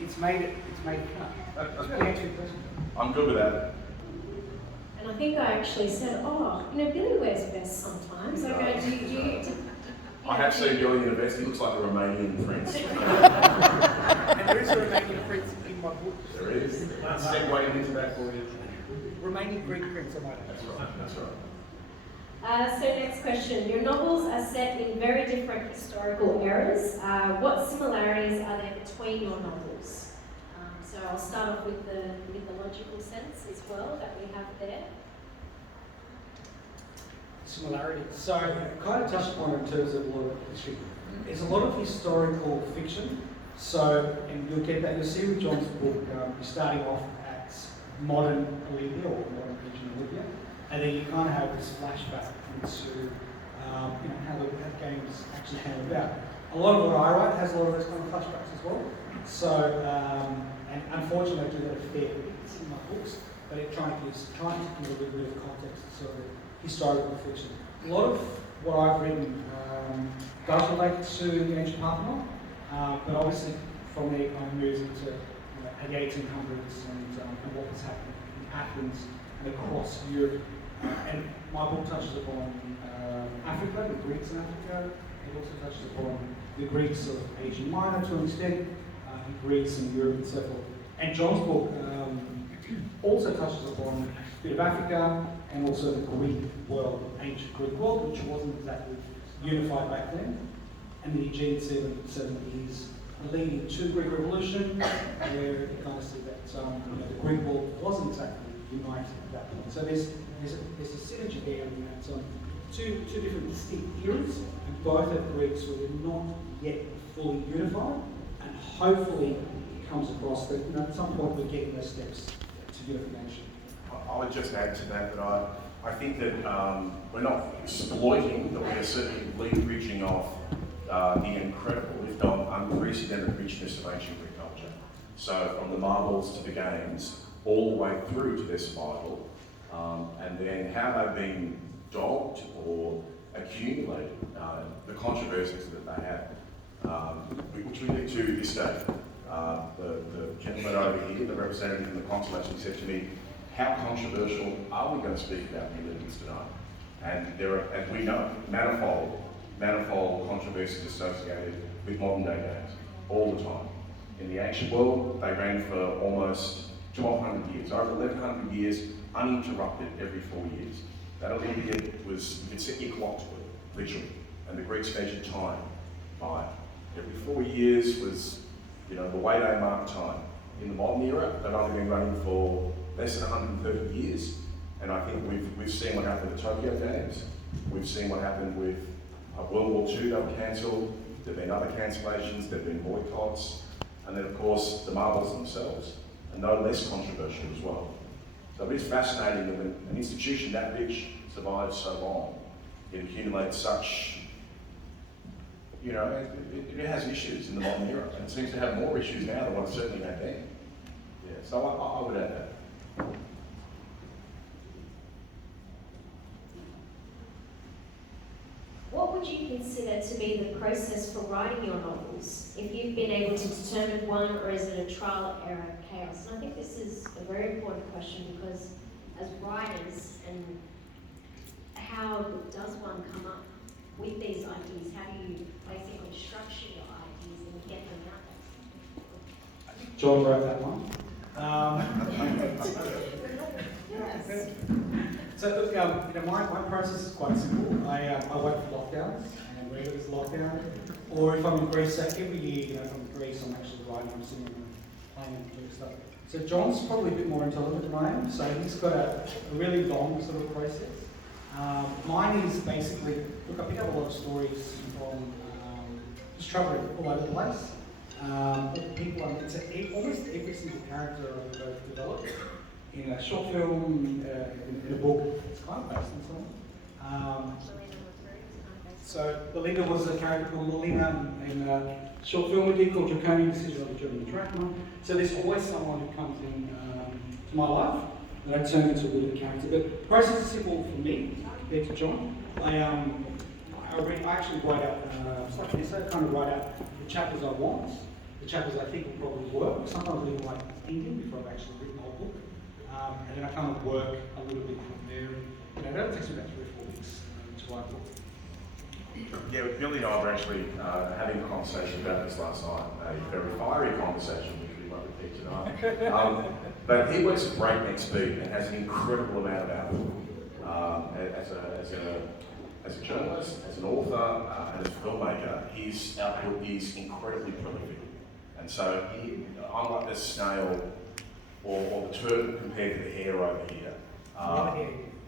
it's made it fun. It's really answered your question. I'm good with that. And I think I actually said, Billy wears vests sometimes. I go, do you I have seen Billy in a vest. He looks like a Romanian prince. And there is a Romanian prince in my book. There is. Segueing into that for you. Romanian Greek prince, I might add. That's right. So next question. Your novels are set in very different historical eras. What similarities are there between your novels? So I'll start off with the mythological sense as well that we have there. Similarities. So I kind of touched upon it in terms of a lot of history. There's a lot of historical fiction. So, and you'll get that. You'll see with John's book, you're starting off at modern Olympia or modern Aegean Olympia, and then you kind of have this flashback into how the games actually came about. A lot of what I write has a lot of those kind of flashbacks as well. So, and unfortunately, I do that a fair bit in my books, but trying to give a little bit of context to sort of historical fiction. A lot of what I've written does relate to the ancient Parthenon, but obviously from there it kind of moves into the 1800s and what was happening in Athens and across Europe. And my book touches upon Africa, the Greeks in Africa. It also touches upon the Greeks of Asia Minor to an extent, in Greece and Europe and so forth. And John's book also touches upon a bit of Africa and also the Greek world, ancient Greek world, which wasn't exactly unified back then. And the Aegean 7 years leading to the Greek Revolution, where you kind of see that the Greek world wasn't exactly united at that point. So there's a synergy there in that two different distinct eras, and both are Greeks who are not yet fully unified, and hopefully it comes across that at some point we're getting those steps to unification. I would just add to that I think that we're not exploiting, but we are certainly leveraging off the incredible, if not unprecedented richness of ancient Greek culture. So from the marbles to the games, all the way through to their survival, and then how they've been dogged or accumulated, the controversies that they have, which we get to this day. The gentleman over here, the representative from the consulation, said to me, how controversial are we going to speak about religions tonight? And there are, as we know, manifold controversies associated with modern day games, all the time. In the ancient world, they ran for almost 1,200 years, over 1,100 years, uninterrupted every 4 years. That Olympia was, you could set your clock to it, literally, and the Greeks measured time by it. Every 4 years was, the way they marked time. In the modern era, they've only been running for less than 130 years, and I think we've seen what happened at Tokyo Games. We've seen what happened with World War II, they were cancelled. There have been other cancellations, there have been boycotts, and then of course the marbles themselves, and no less controversial as well. So it is fascinating that an institution that rich survives so long. It accumulates such, it has issues in the modern era, and it seems to have more issues now than what it certainly had then. Yeah, so I would add that. What would you consider to be the process for writing your novels? If you've been able to determine one, or is it a trial and error chaos? And I think this is a very important question because as writers, and how does one come up with these ideas? How do you basically structure your ideas and get them out there? I think John wrote that one. Yes. So look, my process is quite simple. I wait for lockdowns, and whenever there's lockdown, or if I'm in Greece, so every year, if I'm in Greece, I'm actually writing, I'm sitting and playing and doing stuff. So John's probably a bit more intelligent than I am, so he's got a really long sort of process. Mine is basically, look, I pick up a lot of stories from just traveling all over the place. People, almost every single character I've developed in a short film, in a book. It's kind of based on something. So Belinda was a character called Melina in a short film we did called Draconian Decision of the German Drachma. So there's always someone who comes in to my life that I turn into a bit of a character. But the process is simple for me compared to John. I actually write out, stuff like this, I kind of write out the chapters I want, the the chapters I think will probably work. Sometimes I even like thinking before I've actually written the whole book. And then I kind of work a little bit from there. And, that takes me about 3 or 4 weeks to write a book. Yeah, Billy and I were actually having a conversation about this last night, a very fiery conversation, which we won't repeat tonight. But he works at breakneck speed and has an incredible amount of output. As a journalist, as an author, and as a filmmaker, his output is incredibly prolific. And so I'm like the snail or the turtle compared to the hare over here.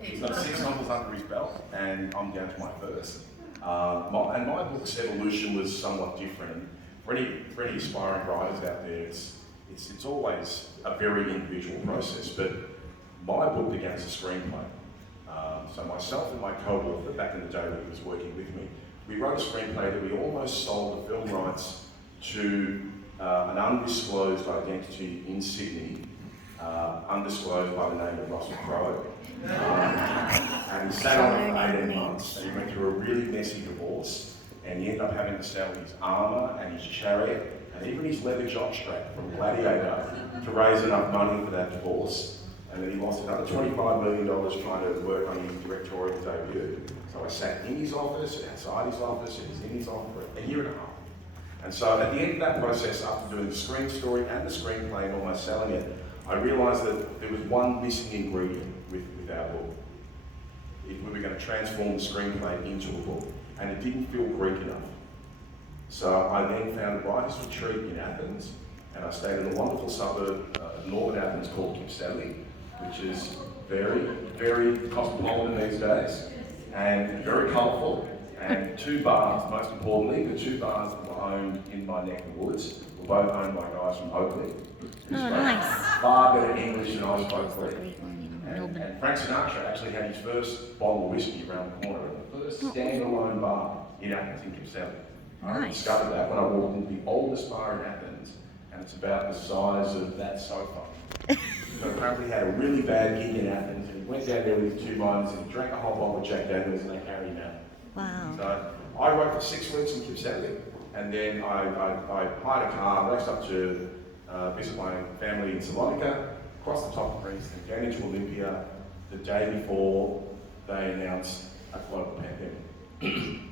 He's got 6 novels under his belt, and I'm down to my first. And my book's evolution was somewhat different. For any aspiring writers out there, it's always a very individual process. But my book began as a screenplay. So myself and my co-author, back in the day when he was working with me, we wrote a screenplay that we almost sold the film rights to an undisclosed identity in Sydney, undisclosed by the name of Russell Crowe. And he sat on it for 18 months, and he went through a really messy divorce, and he ended up having to sell his armour and his chariot, and even his leather jockstrap from Gladiator to raise enough money for that divorce. And then he lost another $25 million trying to work on his directorial debut. So I sat in his office, outside his office, and he was in his office for a year and a half. And so at the end of that process, after doing the screen story and the screenplay and almost selling it, I realised that there was one missing ingredient with our book. If we were going to transform the screenplay into a book, and it didn't feel Greek enough. So I then found a writer's retreat in Athens, and I stayed in a wonderful suburb of northern Athens called Kypseli, which is very, very cosmopolitan these days, and very colourful, and 2 bars, most importantly, the 2 bars that were owned in my neck of the woods were both owned by guys from Oakley. Oh, nice. Far better English than I spoke Greek. And Frank Sinatra actually had his first bottle of whiskey around the corner at the first standalone bar in Athens in Kypseli. I discovered that when I walked into the oldest bar in Athens, and it's about the size of that sofa. So apparently had a really bad gig in Athens, and he went down there with 2 minds and he drank a whole bottle of Jack Daniels, and they carried him out. Wow. So I wrote for 6 weeks in Kypseli, and then I hired a car, raced up to visit my family in Salonika, crossed the top of Greece, and came into Olympia the day before they announced a global pandemic.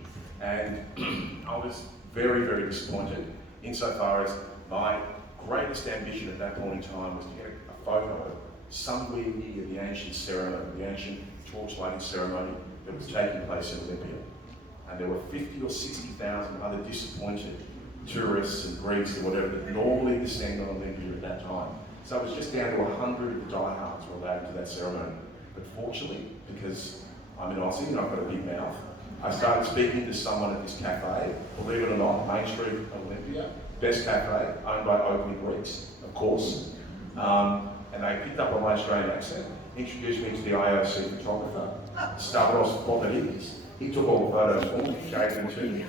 And I was very, very disappointed insofar as my greatest ambition at that point in time was to get a photo somewhere near the ancient ceremony, the ancient torch lighting ceremony that was taking place in Olympia. And there were 50 or 60,000 other disappointed tourists and Greeks and whatever that normally descend on Olympia at that time. So it was just down to 100 of the diehards were allowed into that ceremony. But fortunately, because I'm an Aussie and I've got a big mouth, I started speaking to someone at this cafe, believe it or not, Main Street, Olympia, best cafe, owned by Oakley Greeks, of course. And they picked up on my Australian accent, introduced me to the IOC photographer, Stavros Poteridis. He took all the photos for me, gave them to me.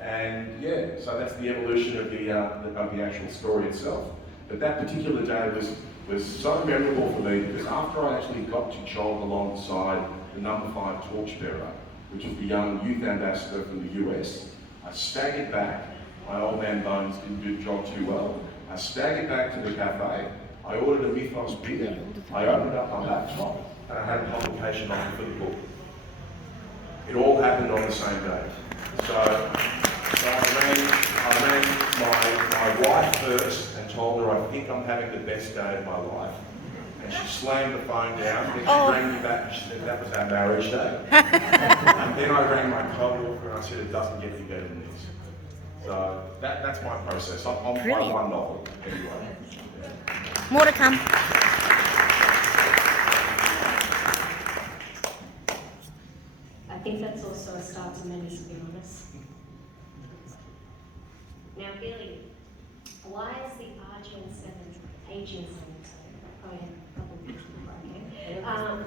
And yeah, so that's the evolution of the actual story itself. But that particular day was so memorable for me because after I actually got to jog alongside the number 5 torchbearer, which was the young youth ambassador from the US, I staggered back. My old man Bones didn't do the job too well. I staggered back to the cafe. I ordered a Mythos beer. I opened up my laptop and I had a publication offer for the book. It all happened on the same day. So I rang my wife first and told her I think I'm having the best day of my life. And she slammed the phone down, then she rang me back and she said that was our marriage day. And then I rang my co-author and I said it doesn't get any better than this. So that's my process. I'm on one novel anyway. More to come. I think that's also a start to many, to be honest. Now, Billy, why is the Aegean 7,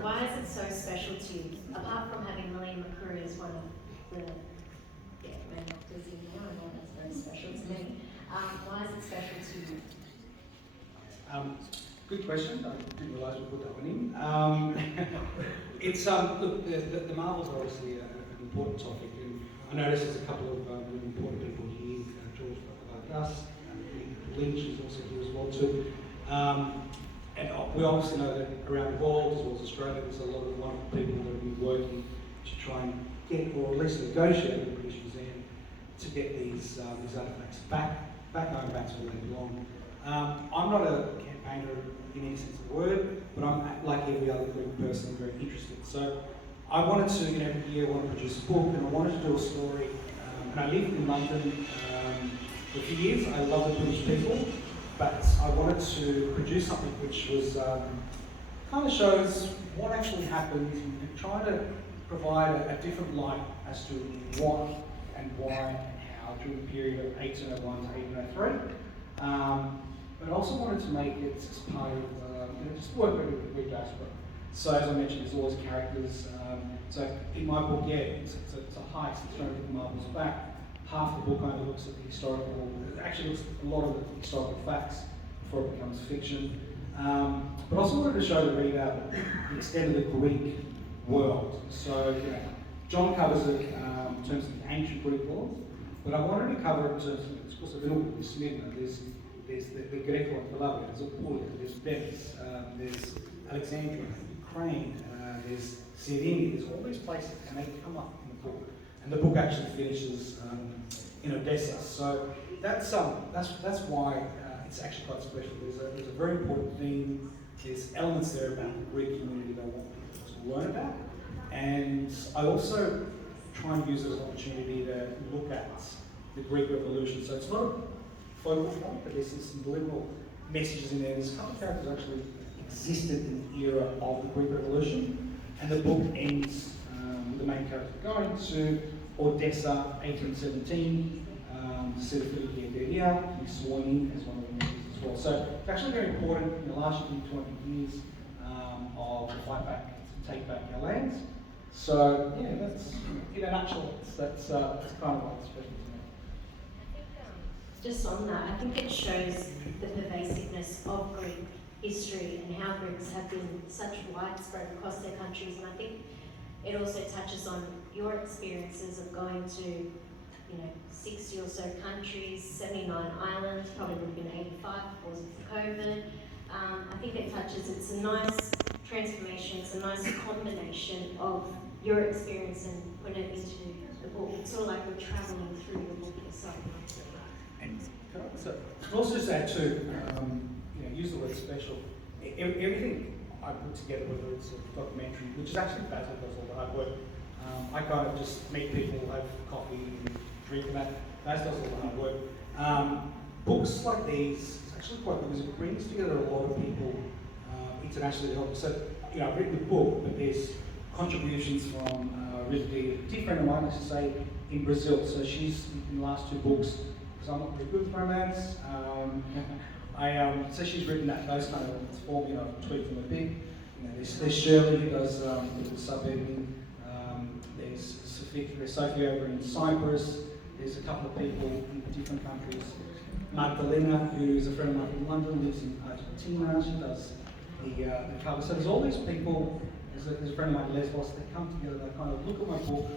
why is it so special to you? Apart from having William McCreary as one of the main actors in there, I know that's very special to me. Why is it special to you? Good question. I didn't realise we put that one in. It's look, the Marvels are obviously an important topic, and I noticed there's a couple of really important people here, George us. Lynch is also here as well too. And we obviously know that around the world, as well as Australia, there's a lot of wonderful people that have been working to try and get, or at least negotiate with the British Museum to get these artefacts going back to where they belong. I'm not a campaigner in any sense of the word, but I'm, like every other Greek person, very interested. So I wanted to, every year I want to produce a book, and I wanted to do a story. And I lived in London for a few years. I love the British people, but I wanted to produce something which was kind of shows what actually happened and try to provide a different light as to what and why and how during the period of 1801 to 1803. But I also wanted to make it as part of just work with the Greek diaspora. So as I mentioned, there's always characters. So in my book, it's a heist. It's trying to get the marbles back. Half the book only looks at the historical, it actually looks at a lot of the historical facts before it becomes fiction. But I also wanted to show the reader the extent of the Greek world. So John covers it in terms of the ancient Greek world, but I wanted to cover it in terms of course, a little bit of Smyrna. There's the Greco and Beloved, there's Apulia, there's Venice, there's Alexandria, Ukraine, there's Cyrene, there's all these places, and they come up in the book. And the book actually finishes in Odessa. So that's why it's actually quite special. There's a very important theme. There's elements there about the Greek community that I want people to learn about. And I also try and use it as an opportunity to look at the Greek Revolution. So it's not a focal point, but there's some liberal messages in there. There's a couple of characters actually existed in the era of the Greek Revolution. And the book ends with the main character going to Odessa, 1817, to see the Philippi he's sworn in as one of the members as well. So it's actually very important in the last 200 years of the fight back, to take back our lands. So yeah, that's in a nutshell. That's kind of what's special to me. Just on that, I think it shows the pervasiveness of Greek history and how Greeks have been such widespread across their countries, and I think it also touches on your experiences of going to 60 or so countries, 79 islands, probably would have been 85 if it wasn't for COVID. I think it touches, it's a nice transformation, it's a nice combination of your experience and putting it into the book. It's sort of like you're travelling through the book yourself. And can also just add too, use the word special. Everything I put together, whether it's a documentary, which is actually Basil does all the hard work. I kind of just meet people, have coffee, and drink, and that. Basil does all the hard work. Books like these, it's actually quite good because it brings together a lot of people internationally. So, I've written the book, but there's contributions from a dear friend of mine, let's just say, in Brazil. So she's in the last two books, because I'm not very good with romance. So she's written those kind of elements for me. I've tweaked them a bit. There's Shirley who does the suburban. There's Sophie over in Cyprus. There's a couple of people in different countries. Mytilenean, who's a friend of mine from London, lives in Argentina. She does the cover. So there's all these people. There's a friend of mine, Lesvos. They come together. They kind of look at my book,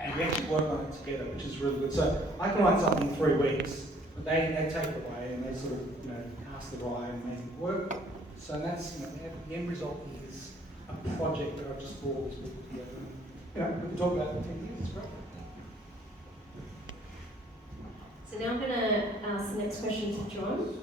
and we actually work on it together, which is really good. So I can write something in 3 weeks, but they take it away and they sort of ask the writer and make it work. So that's the end result is a project that I've just brought all these people together. We can talk about it in 10 years. It's great. So now I'm going to ask the next question to John.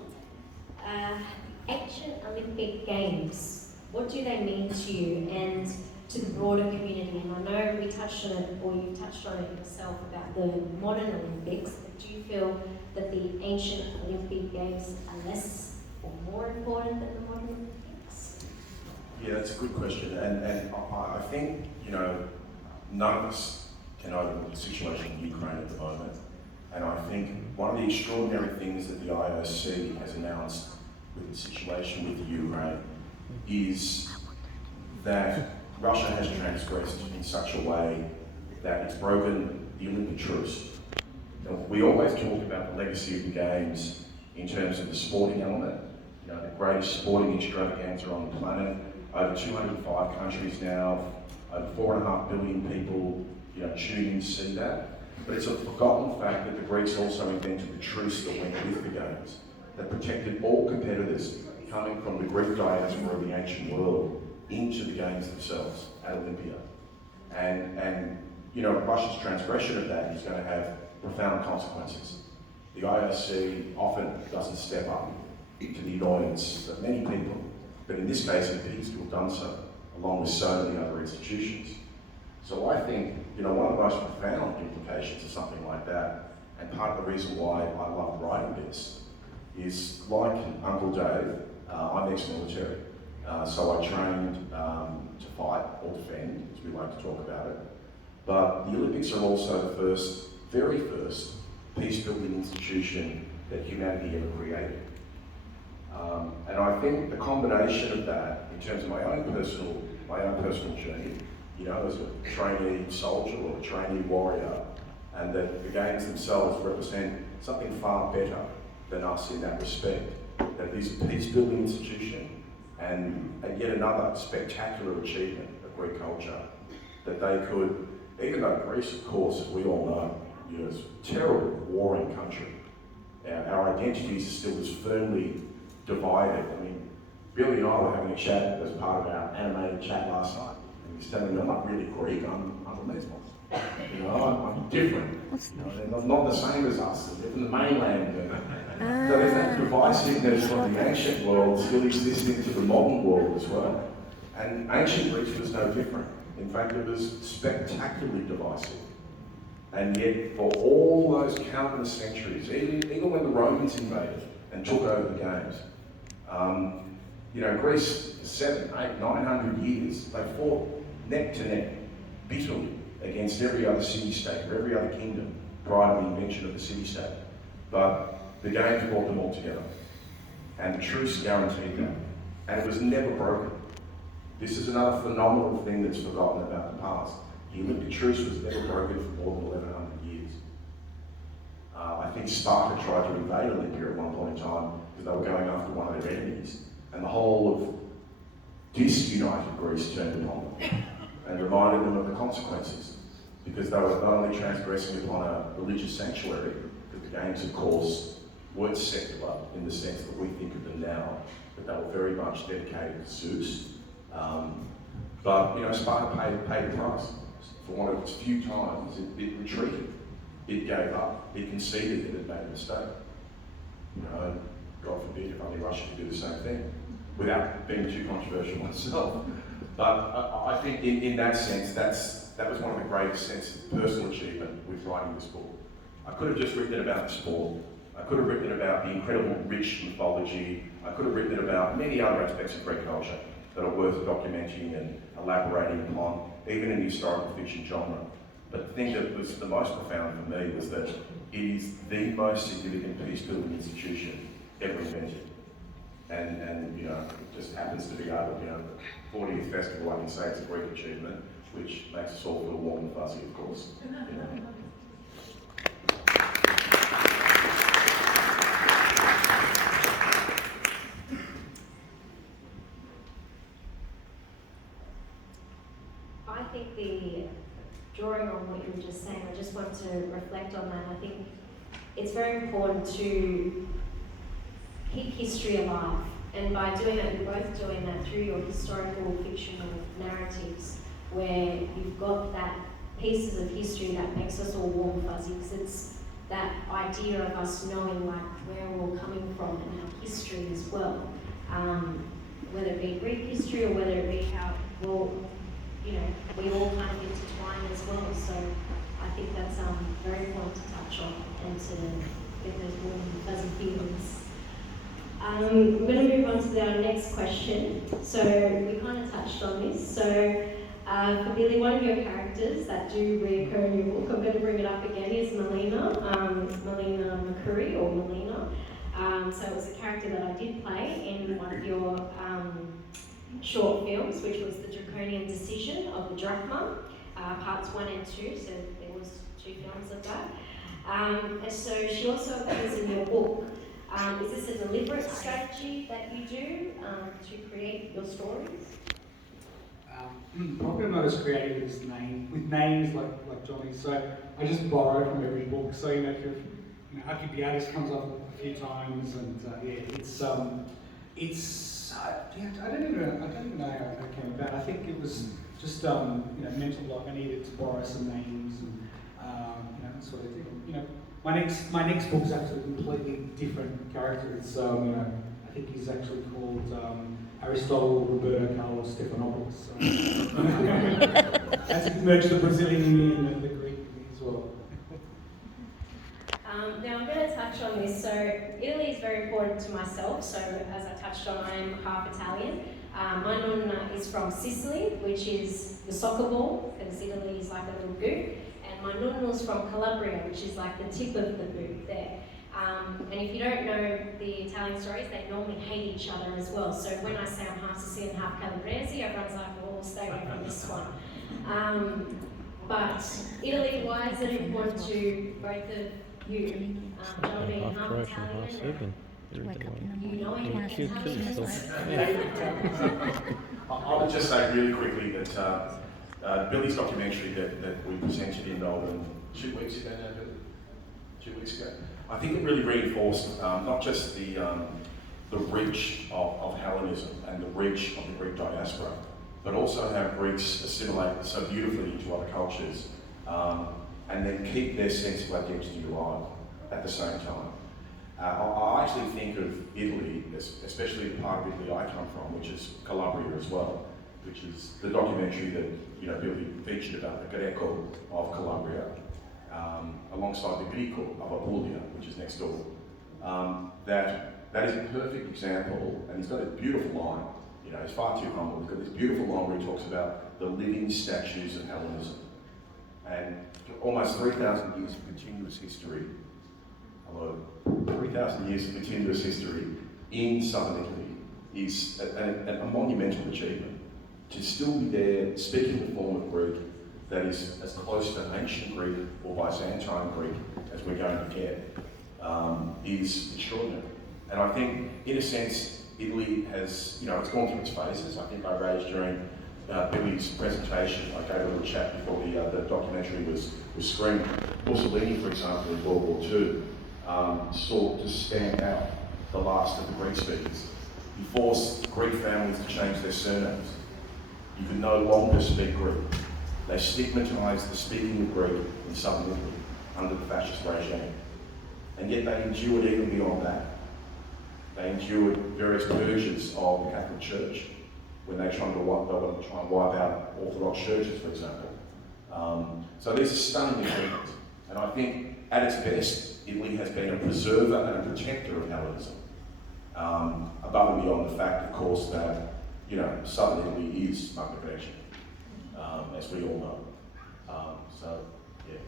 Ancient Olympic Games, what do they mean to you and to the broader community? And I know we touched on it, or you touched on it yourself, about the modern Olympics, but do you feel that the ancient Olympic Games are less or more important than the modern Olympics? Yeah, that's a good question. And I think, none of us can overlook the situation in Ukraine at the moment. And I think one of the extraordinary things that the IOC has announced with the situation with Ukraine is that Russia has transgressed in such a way that it's broken the Olympic truce. We always talk about the legacy of the Games in terms of the sporting element, the greatest sporting extravaganza on the planet. Over 205 countries now, over 4.5 billion people, tune in to see that. But it's a forgotten fact that the Greeks also invented the truce that went with the games, that protected all competitors coming from the Greek diaspora of the ancient world into the games themselves at Olympia. And you know, Russia's transgression of that is going to have profound consequences. The IOC often doesn't step up to the annoyance of many people, but in this case it appears to have done so, along with so many other institutions. So I think, you know, one of the most profound implications of something like that, and part of the reason why I loved writing this, is like Uncle Dave, I'm ex-military, so I trained to fight or defend, as we like to talk about it. But the Olympics are also the very first peace-building institution that humanity ever created. And I think the combination of that, in terms of my own personal journey, you know, as a trainee soldier or a trainee warrior, and that the games themselves represent something far better than us in that respect. That it is a peace-building institution and yet another spectacular achievement of Greek culture. That they could, even though Greece, of course, as we all know, you know, is a terrible, warring country. Our identities are still as firmly divided. I mean, Billy and I were having a chat as part of our animated chat last night. And he's telling me I'm not really Greek, I'm a Lesvos. You know, I'm different. You know, they're not the same as us. They're from the mainland. So there's that divisiveness from the ancient world still existing to the modern world as well. And ancient Greece was no different. In fact, it was spectacularly divisive. And yet, for all those countless centuries, even when the Romans invaded and took over the games, you know, Greece, 700, 800, 900 years, they fought neck to neck, bitterly, against every other city-state or every other kingdom prior to the invention of the city-state. But the games brought them all together. And the truce guaranteed that. And it was never broken. This is another phenomenal thing that's forgotten about the past. The Olympic truce was never broken for more than 1,100 years. I think Sparta tried to invade Olympia at one point in time because they were going after one of their enemies. And the whole of disunited Greece turned upon them and reminded them of the consequences, because they were not only transgressing upon a religious sanctuary, because the games, of course, weren't secular in the sense that we think of them now, but they were very much dedicated to Zeus. But, you know, Sparta paid the price. For one of its few times, it retreated, it gave up, it conceded that it made a mistake. You know, God forbid if only Russia could do the same thing, without being too controversial myself. But I think in that sense, that was one of the greatest senses of personal achievement with writing this book. I could have just written about the sport. I could have written about the incredible rich mythology. I could have written about many other aspects of Greek culture that are worth documenting and elaborating upon, even in the historical fiction genre. But the thing that was the most profound for me was that it is the most significant peace-building institution ever invented. And you know, it just happens to be able, you know, the 40th festival, I can say it's a Greek achievement, which makes us all feel warm and fuzzy, of course. You know. I think drawing on what you were just saying, I just want to reflect on that. I think it's very important to keep history alive. And by doing that, you're both doing that through your historical fictional narratives, where you've got that pieces of history that makes us all warm and fuzzy, because it's that idea of us knowing like where we're all coming from and our history as well. Whether it be Greek history or whether it be how, well, you know, we all kind of intertwine as well. So I think that's very important to touch on and to get those warm and fuzzy feelings. We're going to move on to our next question. So we kind of touched on this. So for Billy, one of your characters that do reoccur in your book, I'm going to bring it up again, is Melina, Melina McCurry, or Melina. So it was a character that I did play in one of your short films, which was The Draconian Decision of the Drachma, parts 1 and 2, so there was 2 films of that. And so she also appears in your book. Is this a deliberate strategy that you do to create your stories? Probably I'm not as creative as names like Johnny, so I just borrow from every book. So Alcibiades comes up a few times, and I don't even know how that came about. I think it was just mental block. I needed to borrow some names, and that's what I did. My next book is actually a completely different character. It's I think he's actually called Aristotle Roberto Carlos Stephanopoulos. So, as it merged the Brazilian and the Greek as well. Now I'm going to touch on this. So Italy is very important to myself. So as I touched on, I am half Italian. My nonna is from Sicily, which is the soccer ball, because Italy is like a little boot. And my nonna's from Calabria, which is like the tip of the boot there. And if you don't know the Italian stories, they normally hate each other as well. So when I say I'm half Sicilian, half Calabrese, everyone's like, well, stay away from this one. But Italy, why is it important to both of you? John being half Italian, you knowing Italian. I would just say really quickly that Billy's documentary that we presented in Melbourne 2 weeks ago now, Billy? 2 weeks ago. I think it really reinforced not just the reach of Hellenism and the reach of the Greek diaspora, but also how Greeks assimilate so beautifully into other cultures and then keep their sense of identity alive at the same time. I actually think of Italy, especially the part of Italy I come from, which is Calabria as well, which is the documentary that Billy featured about the Greco of Calabria, alongside the Greco of Apulia, which is next door. That is a perfect example, and he's got a beautiful line. He's far too humble. He's got this beautiful line where he talks about the living statues of Hellenism, and almost 3,000 years of continuous history. 3,000 years of continuous history in southern Italy is a monumental achievement. To still be there, speaking the form of Greek that is as close to ancient Greek or Byzantine Greek as we're going to get, is extraordinary. And I think, in a sense, Italy has, it's gone through its phases. I think I raised during Billy's presentation, I gave a little chat before the documentary was screened. Mussolini, for example, in World War II, sought to stamp out the last of the Greek speakers. He forced Greek families to change their surnames. You could no longer speak Greek. They stigmatised the speaking of Greek in southern Italy under the fascist regime. And yet they endured even beyond that. They endured various purges of the Catholic Church when they tried to wipe out Orthodox churches, for example. So these are stunning achievements. And I think, at its best, Italy has been a preserver and a protector of Hellenism. Above and beyond the fact, of course, that southern Italy is Magna-Grecian, as we all know. So, yeah.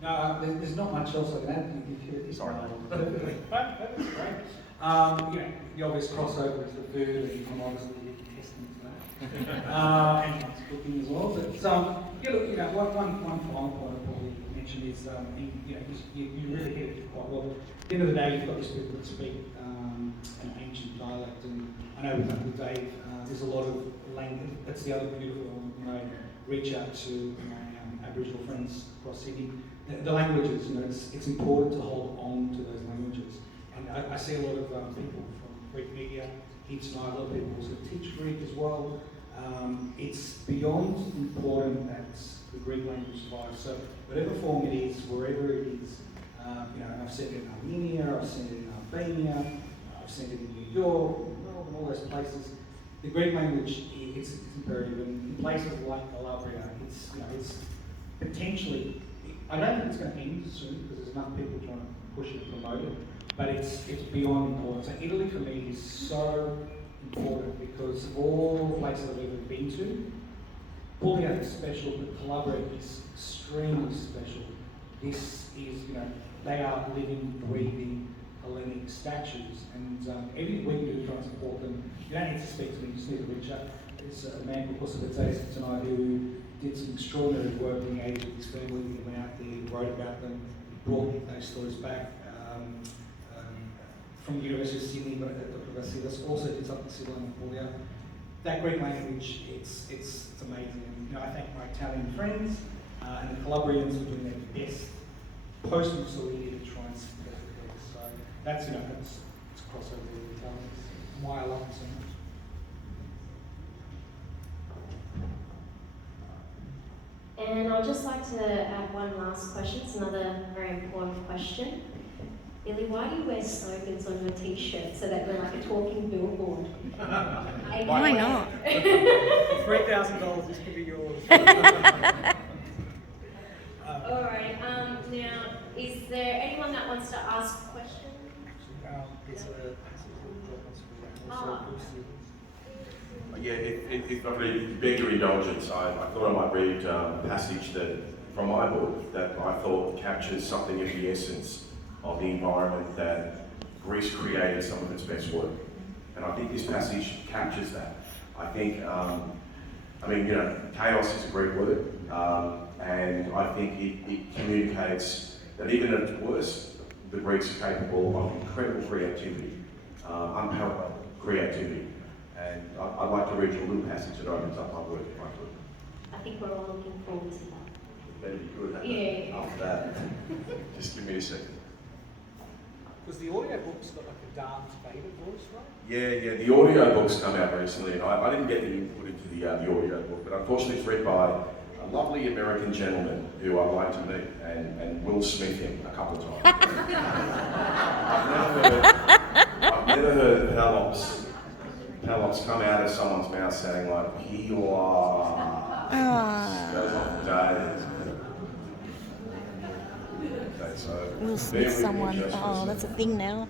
No, there's not much else I can add. Sorry. That's great. The obvious crossover is the food, and I'm obviously contestant to that. And it's cooking as well. But one final point I'll probably mention is, you really hit it quite well. At the end of the day, you've got these people that speak an ancient dialect, and I know with Dave, there's a lot of language. That's the other beautiful, reach out to my Aboriginal friends across Sydney. The languages, it's important to hold on to those languages. And I see a lot of people from Greek media here tonight, a lot of people also teach Greek as well. It's beyond important that the Greek language survives. So whatever form it is, wherever it is, I've seen it in Armenia, I've seen it in Albania, I've seen it in New York, Melbourne, all those places. The Greek language, it's imperative. And in places like Calabria, it's potentially, I don't think it's going to end soon because there's enough people trying to push it and promote it, but it's beyond important. So Italy for me is so important because of all the places I've ever been to, Puglia is special, but Calabria is extremely special. This is, they are living, breathing Hellenic statues, and everything we do to try and support them. You don't need to speak to me, you just need to reach out. There's a man called Chrysafogeorgou tonight who did some extraordinary work in the 80s with his family. He went out there, wrote about them, brought those stories back from the University of Sydney, but Dr. Vassilis also did something similar in Puglia. that Greek language, it's amazing. And, I thank my Italian friends and the Calabrians for doing their best post Mussolini to try and speak the Greek. So that's it's crossover with the Italians. Why I love it so much. And I'd just like to add one last question. It's another very important question. Billy, why do you wear slogans on your t-shirt so that we're like a talking billboard? Why not? $3,000, this could be yours. Alright, now, is there anyone that wants to ask a question? Yeah, if I could beg your indulgence, I thought I might read a passage from my book that I thought captures something of the essence of the environment that Greece created some of its best work. And I think this passage captures that. I think, chaos is a Greek word, and I think it communicates that even at its worst, the Greeks are capable of incredible creativity, unparalleled creativity. And I'd like to read you a little passage that opens up my work if I could. I think we're all looking forward to that. Better be good Yeah. after that. Just give me a second. Because the audio book's got like a Darth Vader voice, right? Yeah, the audio book's come out recently, and I didn't get the input into the audio book, but unfortunately it's read by a lovely American gentleman who I'd like to meet, and Will Smith him a couple of times. I've never heard Pelops come out of someone's mouth saying like, Pila. Goes on for days. Okay, so Will Smith someone. Oh, that's a thing now.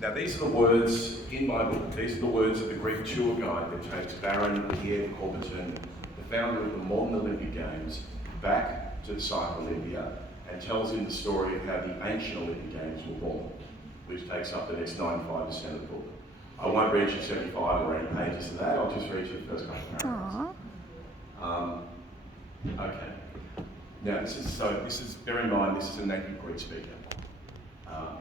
Now these are the words in my book. These are the words of the Greek tour guide that takes Baron Pierre Coubertin, the founder of the modern Olympic Games, back to the site of Olympia and tells him the story of how the ancient Olympic Games were born, which takes up the next 95% of the book. I won't read you 75 or 80 pages of that, I'll just read you the first couple of paragraphs. Okay. Now this is, bear in mind, this is a native Greek speaker.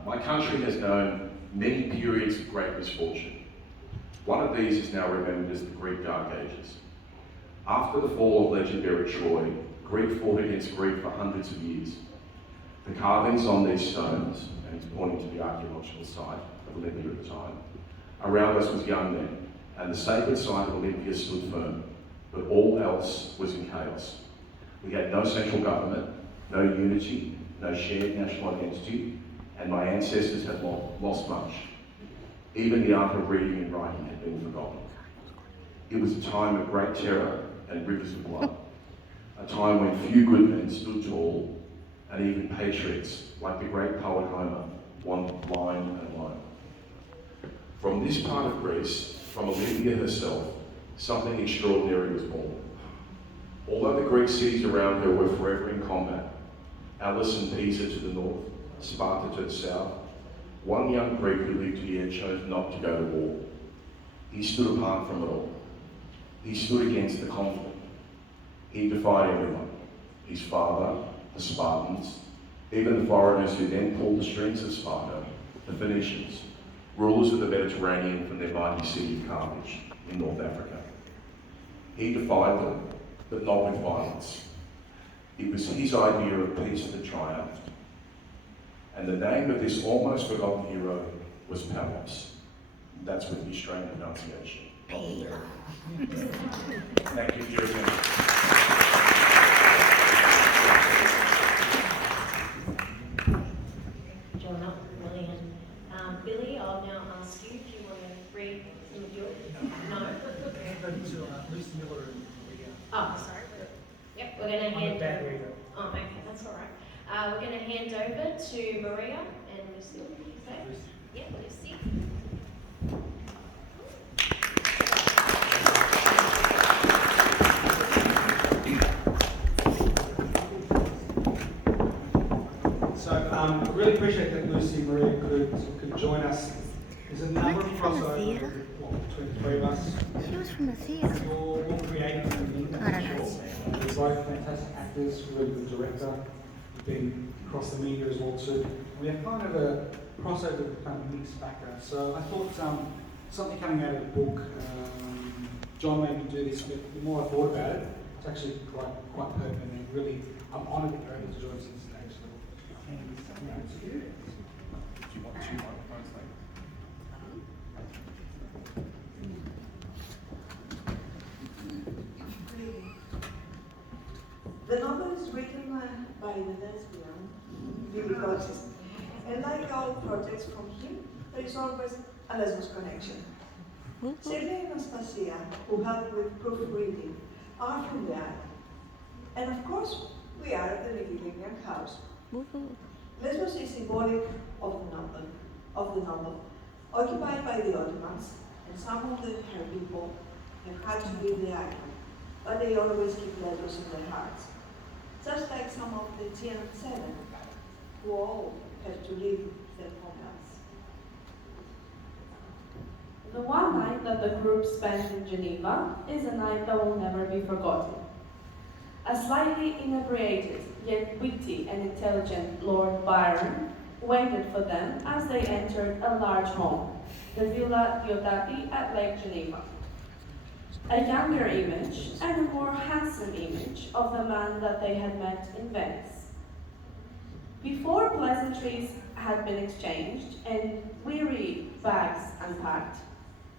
My country has known many periods of great misfortune. One of these is now remembered as the Greek Dark Ages. After the fall of legendary Troy, Greek fought against Greek for hundreds of years. The carvings on these stones, and he's pointing to the archaeological site of Olympia at the time, around us was young men, and the sacred site of Olympia stood firm, but all else was in chaos. We had no central government, no unity, no shared national identity, and my ancestors had lost much. Even the art of reading and writing had been forgotten. It was a time of great terror and rivers of blood, a time when few good men stood tall, and even patriots, like the great poet Homer, wandered blind and alone. From this part of Greece, from Olympia herself, something extraordinary was born. Although the Greek cities around her were forever in combat, Alice and Pisa to the north, Sparta to the south, one young Greek who lived here chose not to go to war. He stood apart from it all. He stood against the conflict. He defied everyone. His father, the Spartans, even the foreigners who then pulled the strings of Sparta, the Phoenicians, rulers of the Mediterranean from their mighty city of Carthage in North Africa. He defied them, but not with violence. It was his idea of peace that triumphed. And the name of this almost forgotten hero was Pelops. That's with the Australian pronunciation. Thank you for your attention. John, brilliant. Billy, I'll now ask you if you want to read some of your... No? Oh, sorry. Yep, we're going to hand... Oh, okay, that's all right. We're going to hand over to Maria and Lucy. Yeah, Lucy. So, really appreciate that Lucy and Maria could join us. There's a number of crossovers between the three of us. She was from the theatre. You're all creative and I don't know. You're both fantastic actors. actors, really good director. We've been across the media as well too. We have kind of a crossover with kind of mixed background. So I thought something coming out of the book, John made me do this, but the more I thought about it, it's actually quite pertinent and really, I'm honoured that you're able to join us on stage. Do you want two microphones later? The novel is written by the lesbian, Billy Cotsis, and like all projects from him, there is always a Lesvos connection. Shirley and Anastasia, who help with proofreading, are from the island. And of course, we are at the Mytilenian house. Lesvos is symbolic of the novel, occupied by the Ottomans, and some of her people have had to leave the island, but they always keep Lesvos in their hearts. Just like some of the Aegean 7, who all have to leave their homelands. The one night that the group spent in Geneva is a night that will never be forgotten. A slightly inebriated, yet witty and intelligent Lord Byron waited for them as they entered a large home, the Villa Diodati at Lake Geneva. A younger image and a more handsome image of the man that they had met in Venice. Before pleasantries had been exchanged and weary bags unpacked,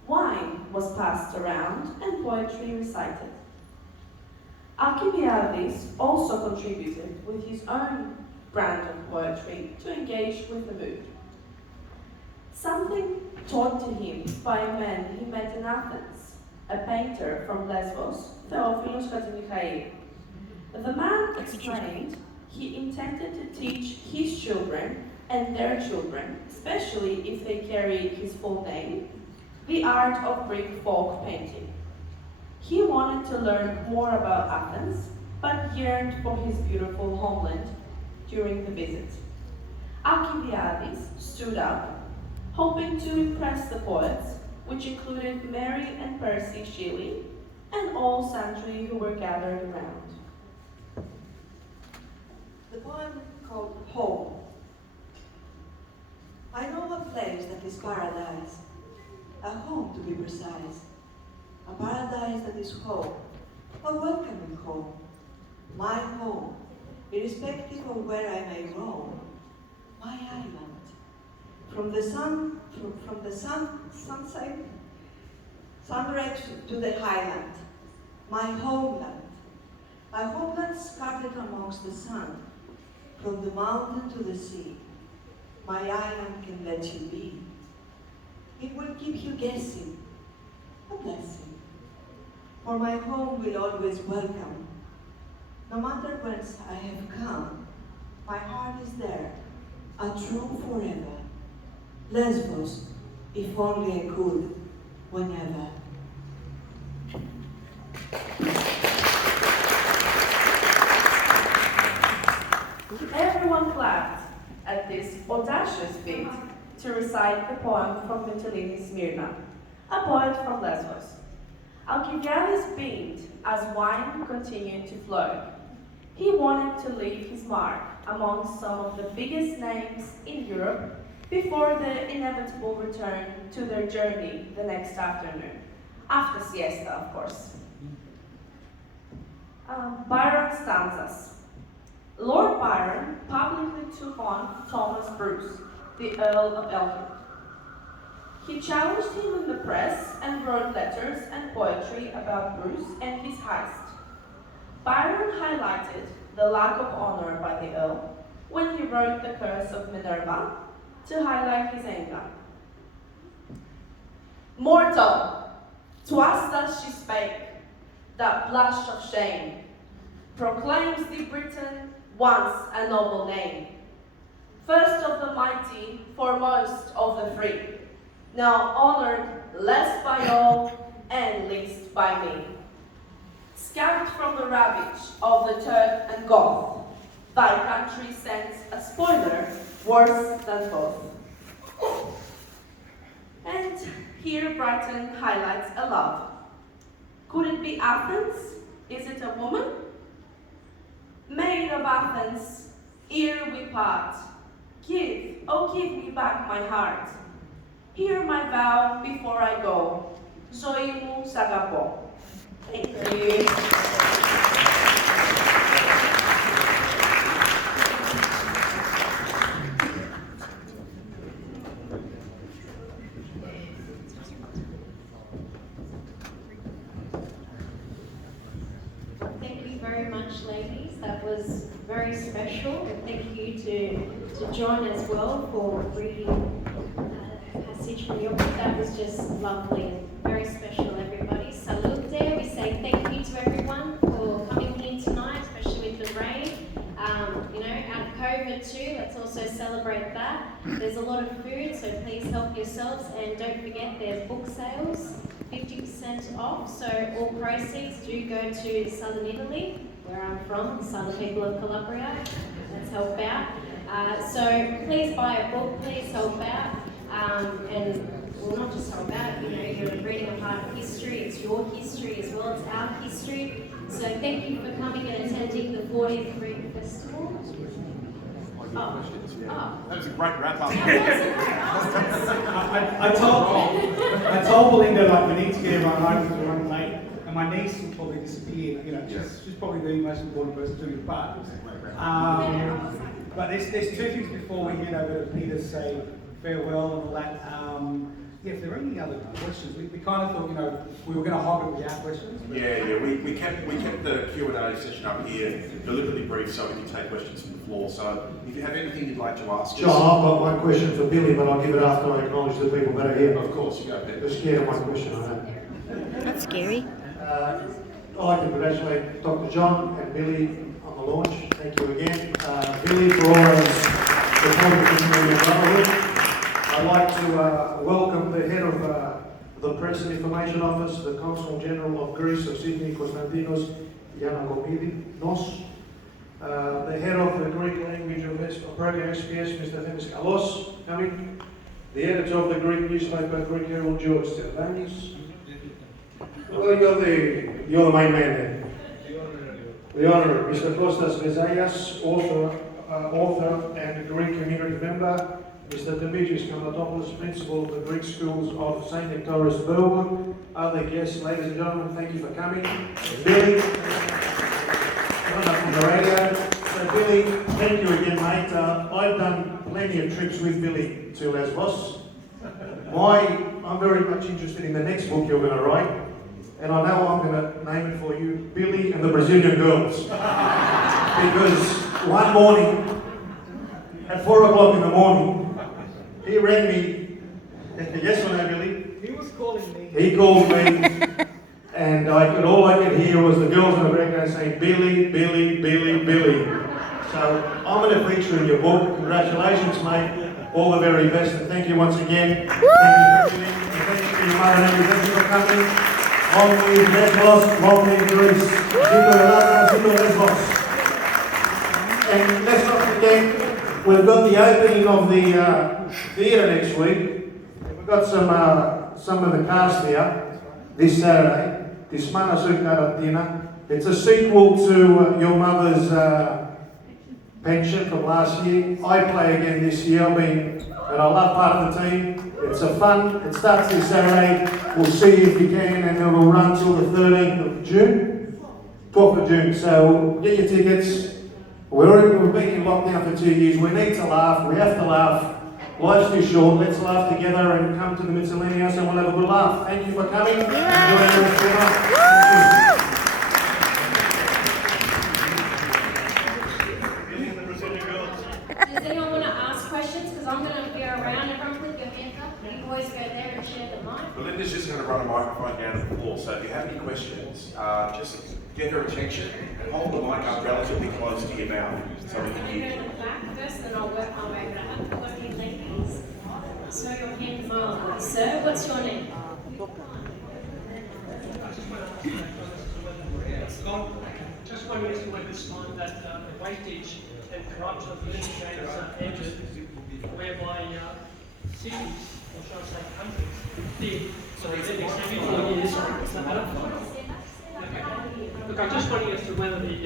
wine was passed around and poetry recited. Alcibiades also contributed with his own brand of poetry to engage with the mood. Something taught to him by a man he met in Athens, a painter from Lesvos, Theophilos Chatzimischail. The man explained he intended to teach his children and their children, especially if they carry his full name, the art of Greek folk painting. He wanted to learn more about Athens, but yearned for his beautiful homeland during the visit. Alcibiades stood up, hoping to impress the poets, which included Maree and Percy Shelley, and all sundry who were gathered around. The poem called Home. I know a place that is paradise, a home to be precise, a paradise that is home, a welcoming home, my home, irrespective of where I may roam, my island. From the sunrise to the highland, my homeland, a homeland scattered amongst the sun, from the mountain to the sea, my island can let you be. It will keep you guessing, a blessing, for my home will always welcome. No matter whence I have come, my heart is there, a true forever. Lesvos, if only I could, whenever. Everyone clapped at this audacious feat to recite the poem from Mytilenian Smyrna, a poet from Lesvos. Alcibiades beamed as wine continued to flow. He wanted to leave his mark among some of the biggest names in Europe before the inevitable return to their journey the next afternoon, after siesta, of course. Byron stanzas. Lord Byron publicly took on Thomas Bruce, the Earl of Elchaar. He challenged him in the press and wrote letters and poetry about Bruce and his heist. Byron highlighted the lack of honor by the Earl when he wrote The Curse of Minerva to highlight his anger. Mortal, 'twas thus she spake, that blush of shame proclaims thee Britain once a noble name. First of the mighty, foremost of the free, now honored less by all and least by me. Scamped from the ravage of the Turk and Goth, thy country sends a spoiler worse than both. And here Brighton highlights a love. Could it be Athens? Is it a woman? Maid of Athens, here we part. Give, oh give me back my heart. Hear my vow before I go. Ζωή μου σ' αγαπώ. Thank you. Thank you very much, ladies. That was very special. Thank you to John as well for reading a passage from your book. That was just lovely and very special, everybody. Salute there. We say thank you to everyone for coming here tonight, especially with the rain. Out of COVID too, let's also celebrate that. There's a lot of food, so please help yourselves, and don't forget there's book sales, 50% off, so all proceeds do go to southern Italy, where I'm from, the southern people of Calabria. Let's help out. So please buy a book, please help out, and well, not just help out, you're reading a part of history, it's your history as well, it's our history. So thank you for coming and attending the 40th Greek Festival. That was a great wrap up. I told Belinda, like, we need to get everyone home because we're running late, and my niece will probably disappear. She's probably the most important person doing it, but there's two things before we hand over to Peter to say farewell and all that. If there are any other questions, we kind of thought, we were going to hog it without questions. Yeah. We kept the Q&A session up here deliberately brief so we can take questions from the floor. So if you have anything you'd like to ask us. John, I've got one question for Billy, but I'll give it after I acknowledge the people that are here. Of course, you go, Peter. They're scared of my question, I know. That's scary. I'd like to congratulate Dr. John and Billy on the launch. Thank you again. Billy, for always supporting the Mytilenian Brotherhood. I'd like to welcome the head of the Press and Information Office, the Consul General of Greece of Sydney, Konstantinos Yannakomidinos, the head of the Greek language of Program SPS, Mr. Themis Kalos, coming, the editor of the Greek newspaper, Greek Herald, George Sterdanis. Well, you're the main man there. The Honourable Mr. Kostas Vezayas, author and Greek community member. Mr. Demetrius Kamatopoulos, Principal of the Greek Schools of St. Nectaris, Burwood. Other guests, ladies and gentlemen, thank you for coming. Billy, coming up from the radio. So Billy, thank you again, mate. I've done plenty of trips with Billy to Lesvos. I'm very much interested in the next book you're going to write, and I know I'm going to name it for you, Billy and the Brazilian Girls. Because one morning, at 4 o'clock in the morning, he rang me. Yes or no, Billy? He was calling me. He called me, and all I could hear was the girls in the background saying, Billy, Billy, Billy, Billy. So I'm going to feature in your book. Congratulations, mate. All the very best, and thank you once again. Thank you for coming, and thank you to your mother and thank you for coming. Long live Lesvos, long live Greece. Zito Lesvos. And let's not forget, we've got the opening of the theatre next week. We've got some of the cast here this Saturday. This Manasuk Karatina. It's a sequel to your mother's pension from last year. I play again this year. And I love part of the team. It's a fun. It starts this Saturday. We'll see you if you can, and it will run till the 13th of June, 12th of June. So get your tickets. We've been in lockdown for 2 years. We need to laugh. We have to laugh. Life's too short. Let's laugh together and come to the Mytilenian and we'll have a good laugh. Thank you for coming. Enjoy the rest of the night. Does anyone want to ask questions? Because I'm going to be around. Everyone put your hands up. You boys go there and share the mic. Belinda's just going to run a microphone down to the floor, so if you have any questions, just get her attention and hold the mic up relatively close to your mouth so we can I'm hear going to you. look back first, then I'll work my way back. Hello, ladies. So your hand mildly. Sir, what's your name? Just wondering as to whether it's time that the wastage and corruption of the indicators ended, whereby cities, or should I say countries, did, so they did extend 4 years, is that better? Okay. Look, I'm just wondering as to whether the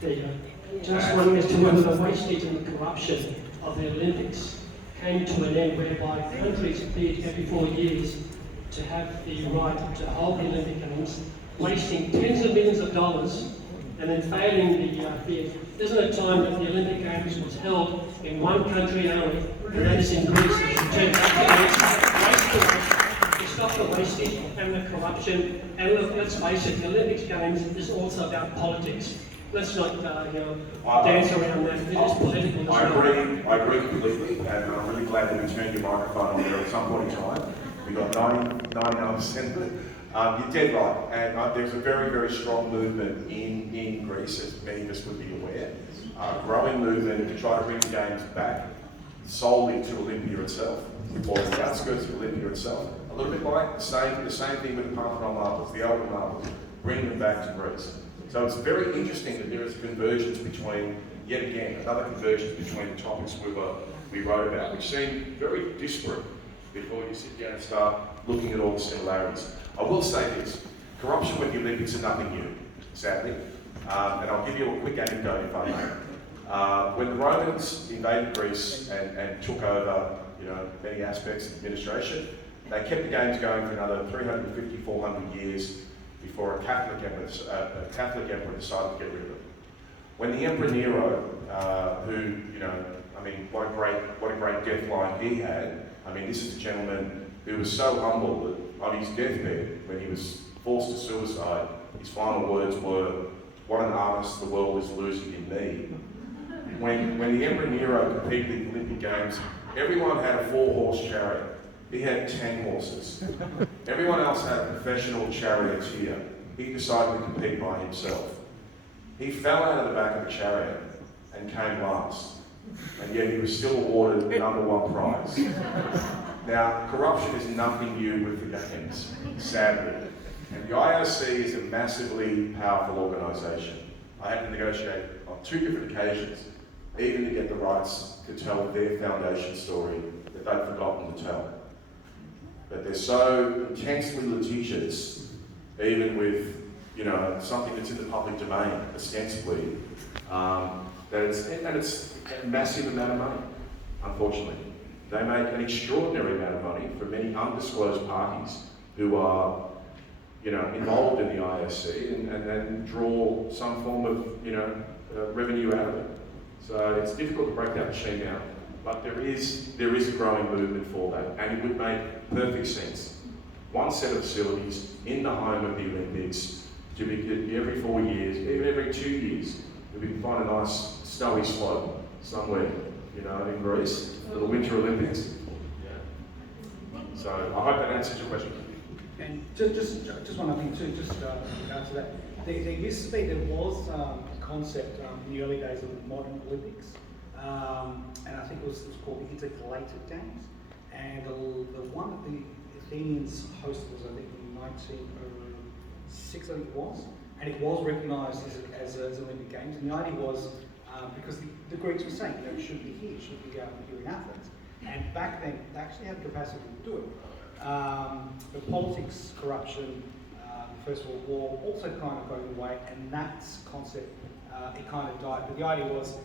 Just wondering as to whether the wastage and the corruption of the Olympics came to an end whereby countries bid every 4 years to have the right to hold the Olympic Games, wasting tens of millions of dollars and then failing the bid. Isn't it time that the Olympic Games was held in one country only, and that is in Greece, and should turn back to stop the wastage and the corruption? And let's face it, the Olympic Games is also about politics. Let's not dance around that. It is political. I agree completely, and I'm really glad that we turned your microphone on there at some point in time. We got 99% of it. You're dead right, and there's a very, very strong movement in Greece, as many of us would be aware. Growing movement to try to bring the games back solely to Olympia itself, or the outskirts of Olympia itself. A little bit like the same thing with the Parthenon marbles, the open marbles, bringing them back to Greece. So it's very interesting that there is a convergence between, yet again, another convergence between the topics we wrote about, which seem very disparate before you sit down and start looking at all the similarities. I will say this, corruption with the Olympics is nothing new, sadly, and I'll give you a quick anecdote if I may. When the Romans invaded Greece and took over, many aspects of administration, they kept the games going for another 350, 400 years before a Catholic emperor decided to get rid of it. When the Emperor Nero, what a great death line he had. This is a gentleman who was so humble that on his deathbed, when he was forced to suicide, his final words were, "What an artist the world is losing in me." When the Emperor Nero competed in the Olympic Games, everyone had a 4-horse chariot. He had 10 horses. Everyone else had a professional charioteer. He decided to compete by himself. He fell out of the back of the chariot and came last. And yet he was still awarded the #1 prize. Now, corruption is nothing new with the games, sadly. And the IOC is a massively powerful organisation. I had to negotiate on 2 different occasions, even to get the rights to tell their foundation story that they'd forgotten to tell. But they're so intensely litigious, even with something that's in the public domain, ostensibly, that it's a massive amount of money, unfortunately. They make an extraordinary amount of money for many undisclosed parties who are, involved in the IOC and then draw some form of, revenue out of it. So it's difficult to break that machine down. But there is a growing movement for that, and it would make perfect sense. One set of facilities in the home of the Olympics to be every 4 years, even every 2 years, that we can find a nice snowy slope somewhere, in Greece for the Winter Olympics. So I hope that answers your question. And just one other thing too, just to answer that. There was a concept in the early days of the modern Olympics. And I think it was called the Intercalated Games, and the one that the Athenians hosted was, I think, in 1906, I think it was, and it was recognised as Olympic Games. And the idea was because the Greeks were saying, it should be here, it should be here in Athens, and back then they actually had the capacity to do it. The politics, corruption, the First World War also kind of got away, and that concept it kind of died. But the idea was,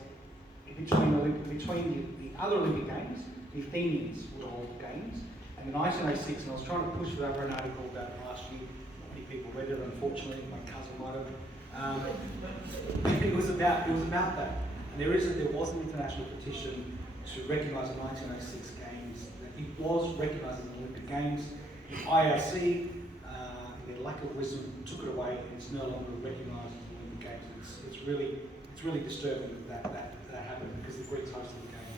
between the other Olympic Games, the Athenians would hold the games, and in 1906, and I was trying to push for that an article about it last year. Not many people read it, unfortunately. My cousin might have. It was about that, and there was an international petition to recognise the 1906 Games. It was recognised as the Olympic Games. The IOC, their lack of wisdom, took it away, and it's no longer recognised as the Olympic Games. It's really disturbing that happened because the Greeks hosted the games.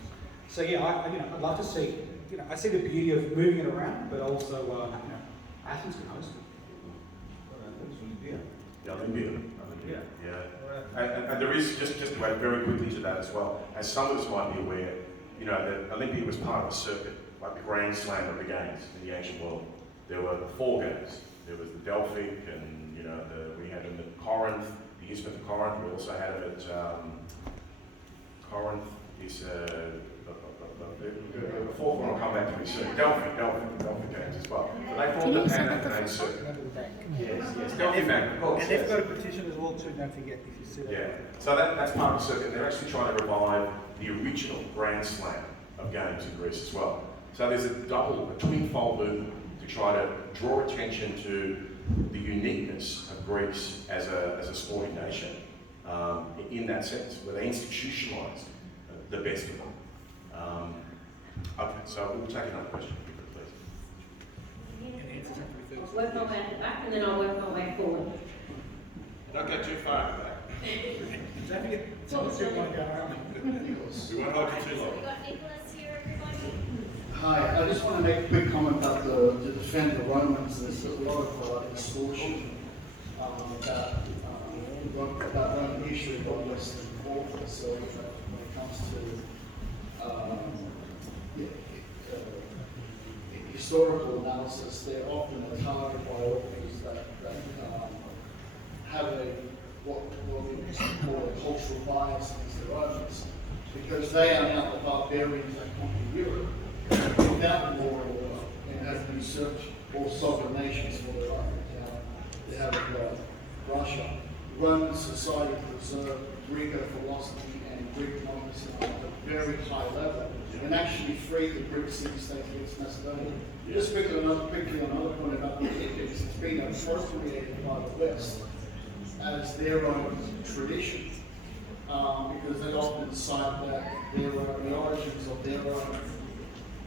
So yeah, I'd love to see. I see the beauty of moving it around, but also Athens can host it. Yeah, Olympia. And there is, just to add very quickly to that as well, as some of us might be aware, that Olympia was part of a circuit, like the Grand Slam of the Games in the ancient world. There were 4 games. There was the Delphic, and we had them at Corinth, the Isthmus of Corinth. We also had them at Corinth is The fourth one will come back to me soon. Delphi games as well. But they formed the Pan-Atlantic Circuit. Yes, Delphi Bank, of course. And they've got a petition as well too, don't forget, if you see that. Yeah, so that's part of the circuit. They're actually trying to revive the original Grand Slam of games in Greece as well. So there's a twin-fold movement to try to draw attention to the uniqueness of Greece as a sporting nation in that sense, where they institutionalised the best of them. Okay, so we'll take another question, please. I'll work my way at the back and then I'll work my way forward. Don't go too far at the back. Don't forget, tell us who you want to go around. We won't hold you too long. We've got Nicholas here, everybody. Hi, I just want to make a quick comment about to defend the Romans. There's a lot of distortion about Roman history by Western authors. So when it comes to historical analysis, they're often targeted by authors that have what we call a cultural bias against the Romans, because they are now the barbarians that conquered Europe without war or war, and have usurped all sovereign nations for their own. They have Russia. Roman society preserved Greek philosophy and Greek democracy on a very high level, and actually freed the Greek city-states against Macedonia. Just quickly another point about the Olympics. It's been appropriated by the West as their own tradition, because they often cite that the origins of their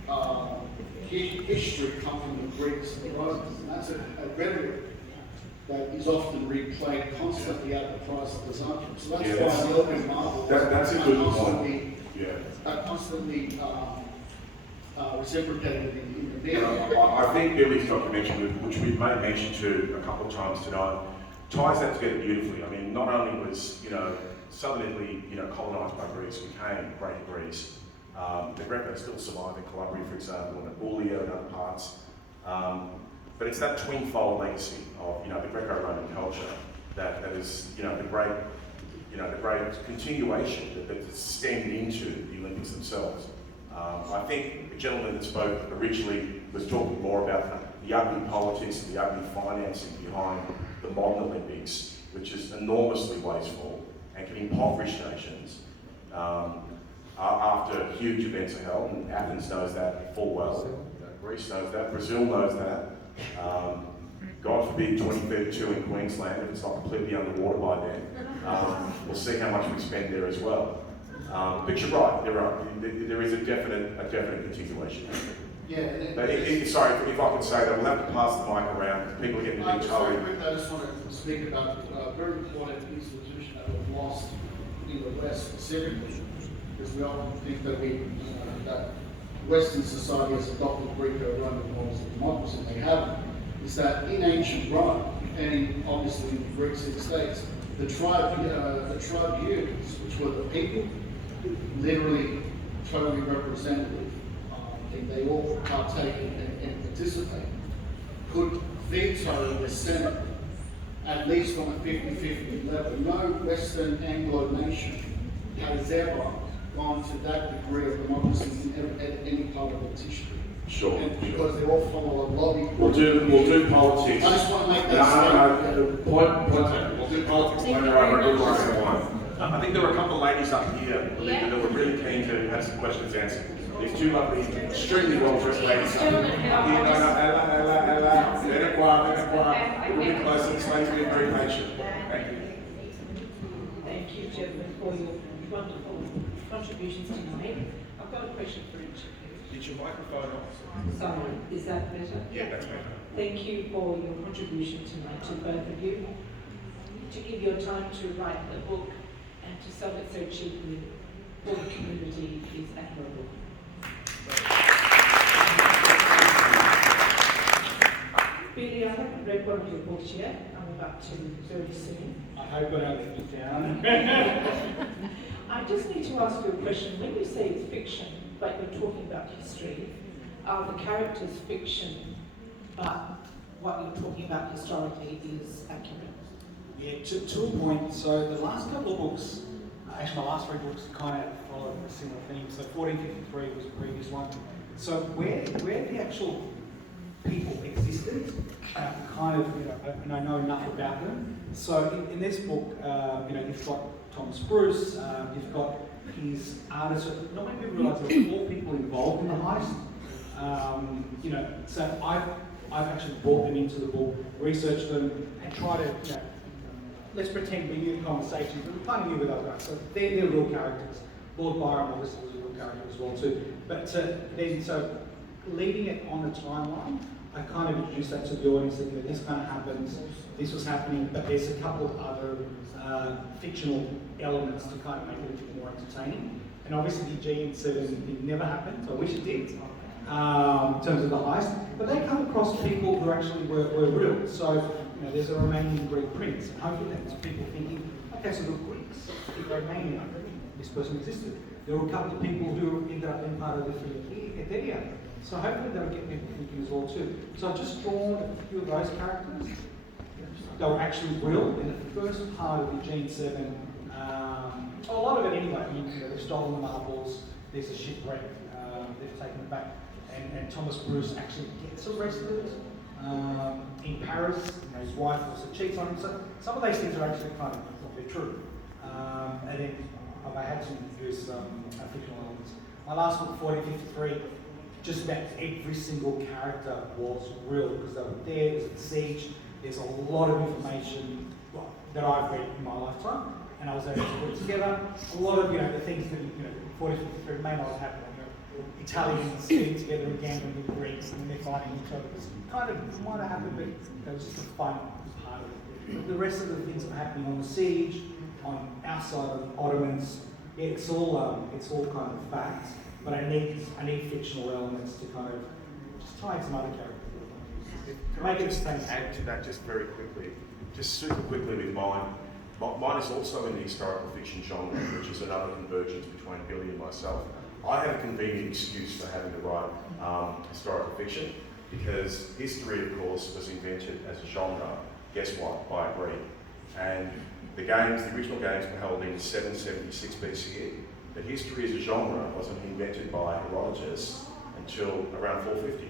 own history come from the Greeks and the Romans, and that's a rhetoric that is often replayed constantly at the price of Byzantium. So that's why the Olympic marbles that's a good point. are constantly reciprocated in the media. I think Billy's documentary, which we've made mention to a couple of times tonight, ties that together beautifully. I mean, not only was, southern Italy, colonised by Greece, became Greater Greece. The Greco still survive in Calabria, for example, and Apulia and other parts. But it's that twin-fold legacy of, the Greco-Roman culture that is, the great continuation that stemmed into the Olympics themselves. I think the gentleman that spoke originally was talking more about the ugly politics and the ugly financing behind the modern Olympics, which is enormously wasteful and can impoverish nations after huge events are held, and Athens knows that full well, Greece knows that, Brazil knows that. God forbid 2032 in Queensland, if it's not completely underwater by then. We'll see how much we spend there as well. But you're right, there is a definite continuation. Yeah. But sorry, if I could say that, we'll have to pass the mic around. People are getting a bit Very tired. quickly, I just want to speak about a very important institution that we've lost in the West specifically, because we often think that that Western society has adopted Greco-Roman models of democracy, and they haven't. Is that in ancient Rome, and obviously in the Greek city-states, the tribunes, which were the people, literally totally representative, and they all partake and participate, could veto the Senate, at least on a 50-50 level. No Western Anglo nation has ever gone to that degree of democracy in any part of its history. Sure. And because they all follow a lobby. We'll do politics. I just want to make that statement. Point taken. We'll do politics later on. I think there were a couple of ladies up here that were really keen to have some questions answered. These two lovely, extremely well-dressed ladies up here. We'll get closer. This lady's been very patient. Thank you. Thank you, gentlemen, for your wonderful contributions tonight. I've got a question for each of you. Is your microphone on? Sorry, is that better? Yeah, that's better. Thank you for your contribution tonight to both of you. To give your time to write the book and to sell it so cheaply for the community is admirable. Billy, I haven't read one of your books yet. I'm about to very soon. I hope I don't let you down. I just need to ask you a question. When you say it's fiction, but you're talking about history, are the characters fiction, but what you're talking about historically is accurate? Yeah, to a point. So the last couple of books actually, my last three books kind of follow a similar theme. So 1453 was the previous one. So where the actual people existed, kind of, and I know enough about them. So in this book, you've got Thomas Bruce, you've got his artists. Not many people realise there were 4 people involved in the heist. So I've actually brought them into the book, researched them, and tried to, let's pretend we knew the conversations, but we kind of knew where they were going. So they're real characters. Lord Byron obviously was a real character as well too. But so leaving it on a timeline, I kind of introduced that to the audience that this kind of happens, this was happening, but there's a couple of other fictional elements to kind of make it a bit more entertaining. And obviously the Aegean 7 thing never happened, so I wish it did, in terms of the heist. But they come across people who actually were real. So there's a Romanian Greek prince, and hopefully that's people thinking, okay, so the Greeks speak Romanian, this person existed. There were a couple of people who ended up being part of the Aegean. So hopefully they'll get me thinking as well too. So I've just drawn a few of those characters. They were actually real in the first part of the Aegean 7. A lot of it anyway. They've stolen the marbles. There's a shipwreck. They've taken it back, and Thomas Bruce actually gets arrested in Paris. His wife also cheats on him. So some of those things are actually kind of they're true. And then I had to use fictional elements. My last book, 1453. Just about every single character was real because they were there, there's a siege, there's a lot of information that I've read in my lifetime, and I was able to put it together. A lot of the things that 1453 may not have happened. Italians getting together again with the Greeks and they're fighting each other. It's kind of might have happened, but it was just a fun part of it. But the rest of the things that are happening on the siege, on outside of the Ottomans, it's all kind of facts. But I need fictional elements to kind of just tie in some other characters. Can I just add to that just very quickly, just super quickly with mine. Mine is also in the historical fiction genre, which is another convergence between Billy and myself. I have a convenient excuse for having to write historical fiction because history, of course, was invented as a genre. Guess what? By a Greek. And the original games were held in 776 BCE. But history as a genre wasn't invented by Herodotus until around 450.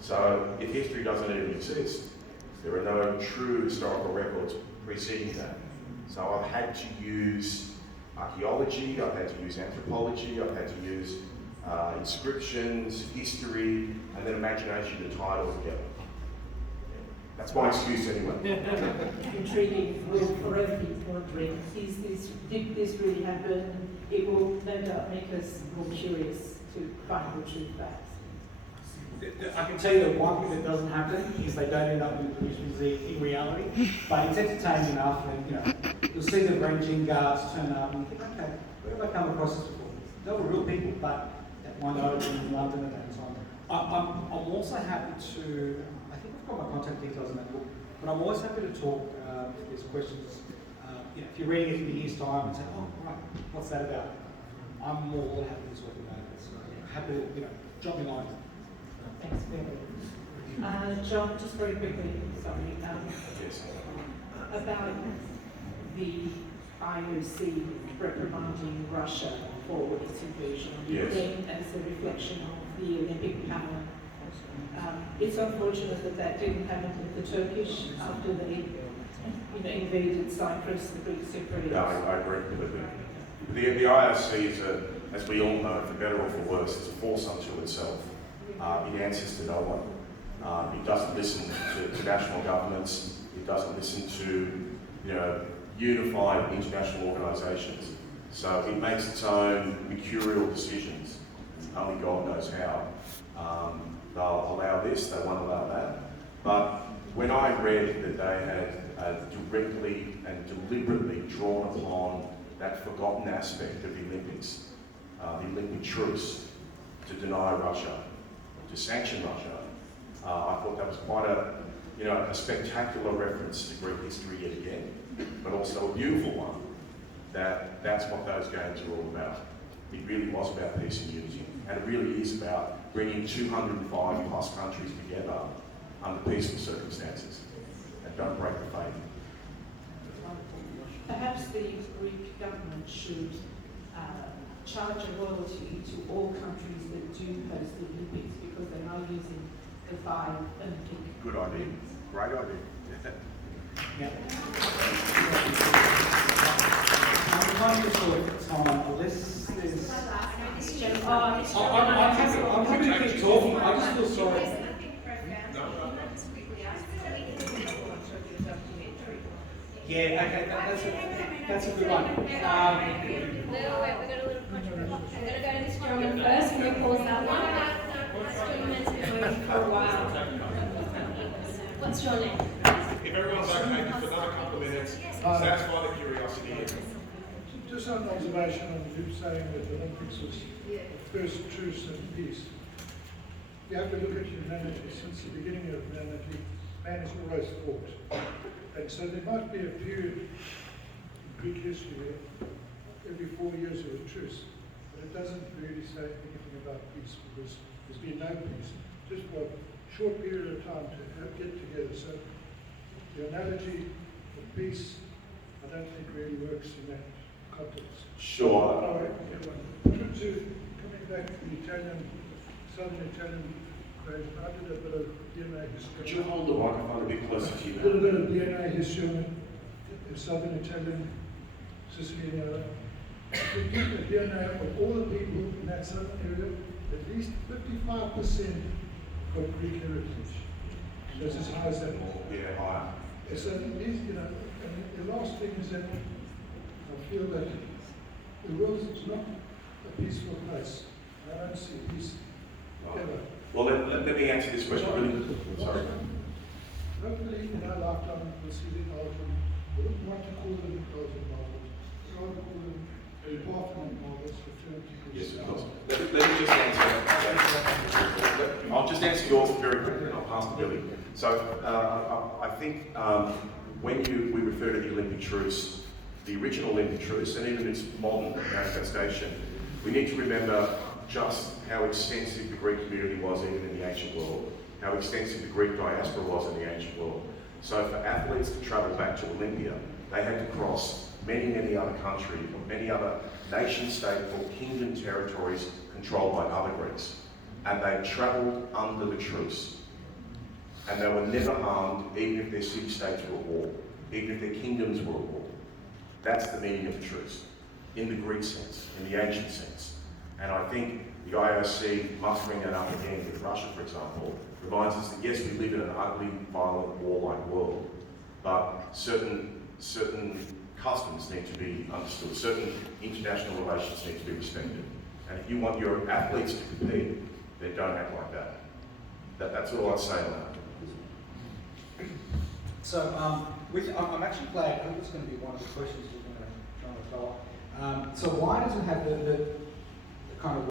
So if history doesn't even exist, there are no true historical records preceding that. So I've had to use archaeology, I've had to use anthropology, I've had to use inscriptions, history, and then imagination to tie it all together. That's my excuse anyway. Intriguing. We'll forever be wondering, did this really happen? It will no doubt make us more curious to find the true facts. I can tell you that one thing that doesn't happen is they don't end up in the British Museum in reality, but it's entertaining enough, and you'll see the ranging guards turn up and you think, okay, where have I come across this before? They were real people, but that one opened in London at that time. I'm also happy to, I think I've got my contact details in that book, but I'm always happy to talk if there's questions. If you're reading it in a year's time and say, oh, right, what's that about? I'm more happy to talk about it. So happy to, drop me a line. Thanks, Billy. John, just very quickly, sorry, about the IOC reprimanding Russia for its invasion of Ukraine as a reflection of the Olympic power. It's unfortunate that didn't happen with the Turkish after they invaded Cyprus, the Greek Cypriots. Yeah, I agree completely. The IOC is, as we all know, for better or for worse, it's a force unto itself. It answers to no one. It doesn't listen to national governments. It doesn't listen to unified international organisations. So it makes its own mercurial decisions. Only God knows how. They'll allow this, they won't allow that. But when I read that they had directly and deliberately drawn upon that forgotten aspect of the Olympics, the Olympic truce, to deny Russia, to sanction Russia, I thought that was quite a spectacular reference to Greek history yet again, but also a beautiful one. That's what those games are all about. It really was about peace and unity, and it really is about bringing 205 plus countries together under peaceful circumstances, and don't break the faith. Perhaps the Greek government should charge a royalty to all countries that do host the Olympics because they're now using the 5 Olympic. Good idea. Great idea. Yeah. I'm conscious of time, unless there's... I'm happy to keep talking, I just feel sorry. Yeah, okay, that's a good one. We've got a little controversy. I'm going to go to this gentleman first, and we'll pause that one. This gentleman's been waiting for a while. What's your name? If everyone's okay, just another couple of minutes, satisfy the curiosity. Just an observation on you saying that the Olympics was the first truce and peace. You have to look at humanity. Since the beginning of humanity, man has always fought. And so there might be a period in Greek history where every 4 years there was a truce. But it doesn't really say anything about peace because there's been no peace. Just for a short period of time to get together. So the analogy of peace, I don't think really works in that context. Sure. All right. Coming back to the Southern Italian phrase, I did a bit of DNA history. Could you hold the microphone a bit closer to you? A little bit of DNA history on the Southern Italian, Sicilian area. If you look at DNA of all the people in that southern area, at least 55% got Greek heritage. That's as high as that. Yeah, higher. So it is, you know, and the last thing is that I feel that the world is not a peaceful place. I don't see peace ever. Well, let me answer this question. Sorry. Hopefully in our lifetime we'll see the Acknowledgement. We don't want to call them Acknowledgement. We want to call them a Parthenon models return to Yes, of course. Let me just answer. I'll just answer yours very quickly and I'll pass to Billy. So I think when we refer to the Olympic truce, the original Olympic truce, and even its modern manifestation, we need to remember just how extensive the Greek community was even in the ancient world, how extensive the Greek diaspora was in the ancient world. So for athletes to travel back to Olympia, they had to cross many other countries, many other nation-state or kingdom territories controlled by other Greeks. And they travelled under the truce. And they were never harmed, even if their city-states were at war, even if their kingdoms were at war. That's the meaning of the truce, in the Greek sense, in the ancient sense. And I think the IOC mustering that up again with Russia, for example, reminds us that yes, we live in an ugly, violent, warlike world, but certain customs need to be understood, certain international relations need to be respected. And if you want your athletes to compete, then don't act like that. That's all I'd say on that. So, I'm actually glad, I think it's going to be one of the questions we're going to try to follow. So why does it have the kind of